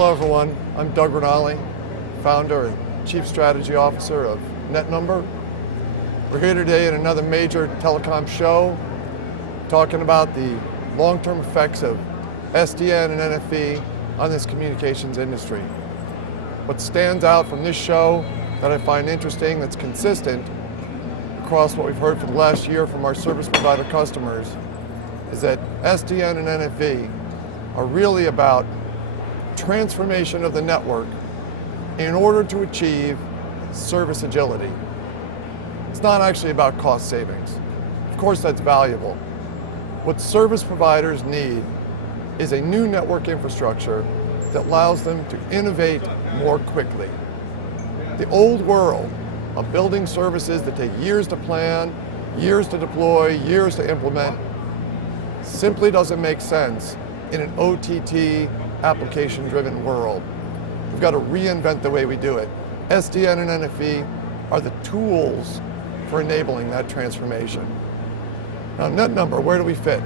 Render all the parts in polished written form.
Hello everyone, I'm Doug Ranalli, founder and Chief Strategy Officer of NetNumber. We're here today at another major telecom show talking about the long-term effects of SDN and NFV on this communications industry. What stands out from this show that I find interesting, that's consistent across what we've heard for the last year from our service provider customers, is that SDN and NFV are really about transformation of the network in order to achieve service agility. It's not actually about cost savings. Of course, that's valuable. What service providers need is a new network infrastructure that allows them to innovate more quickly. The old world of building services that take years to plan, years to deploy, years to implement, simply doesn't make sense in an OTT application-driven world. We've got to reinvent the way we do it. SDN and NFV are the tools for enabling that transformation. Now, NetNumber, where do we fit?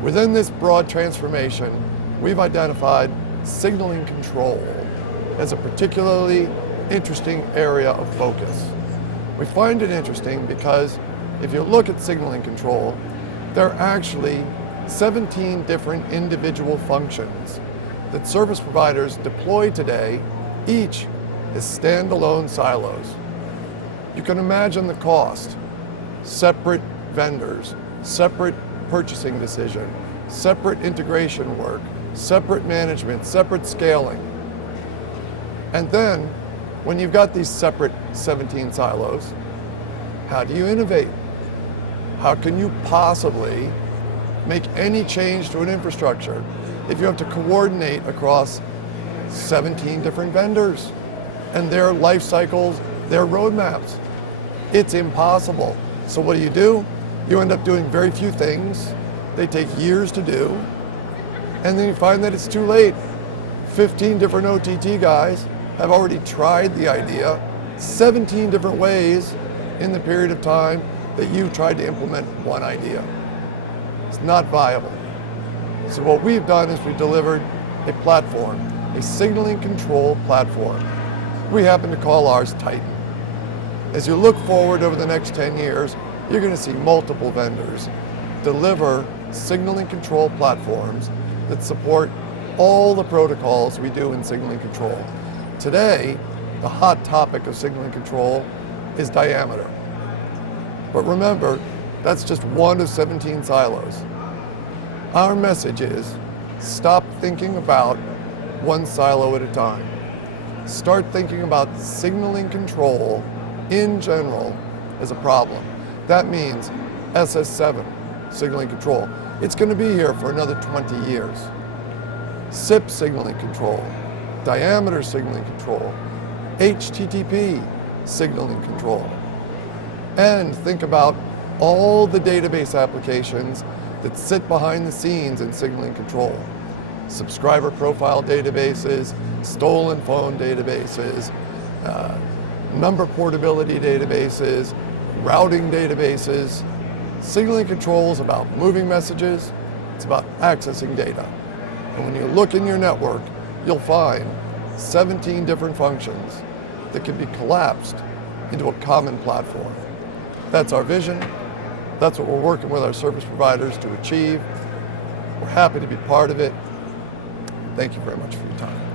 Within this broad transformation, we've identified signaling control as a particularly interesting area of focus. We find it interesting because if you look at signaling control, there are actually 17 different individual functions that service providers deploy today, each as standalone silos. You can imagine the cost. Separate vendors, separate purchasing decision, separate integration work, separate management, separate scaling. And then, when you've got these separate 17 silos, how do you innovate? How can you possibly make any change to an infrastructure if you have to coordinate across 17 different vendors and their life cycles, their roadmaps? It's impossible. So what do? You end up doing very few things. They take years to do. And then you find that it's too late. 15 different OTT guys have already tried the idea 17 different ways in the period of time that you tried to implement one idea. It's not viable. So what we've done is we've delivered a platform, a signaling control platform. We happen to call ours Titan. As you look forward over the next 10 years, you're going to see multiple vendors deliver signaling control platforms that support all the protocols we do in signaling control. Today, the hot topic of signaling control is diameter. But remember, that's just one of 17 silos. Our message is, stop thinking about one silo at a time. Start thinking about signaling control in general as a problem. That means SS7, signaling control. It's going to be here for another 20 years. SIP signaling control, diameter signaling control, HTTP signaling control. And think about all the database applications that sit behind the scenes in signaling control. Subscriber profile databases, stolen phone databases, number portability databases, routing databases. Signaling control is about moving messages, it's about accessing data. And when you look in your network, you'll find 17 different functions that can be collapsed into a common platform. That's our vision. That's what we're working with our service providers to achieve. We're happy to be part of it. Thank you very much for your time.